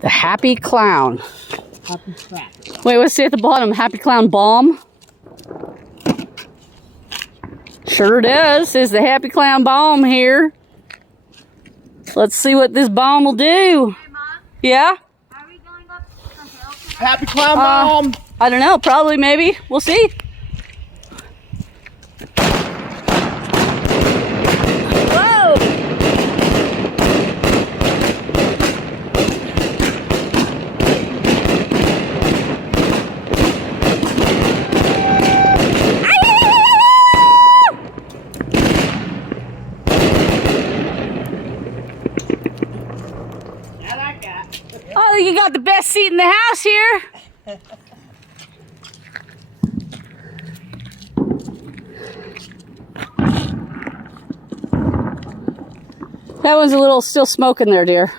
The Happy Clown. Happy Cracker. Wait, what's it at the bottom? Happy Clown Balm? Sure does. Says the Happy Clown Balm here. Let's see what this balm will do. Hey, Mom, Yeah? are we going up the hill tonight? Happy Clown Balm. I don't know. Probably, maybe. We'll see. Whoa! I like that. Oh, you got the best seat in the house here. That one's a little still smoking there, dear.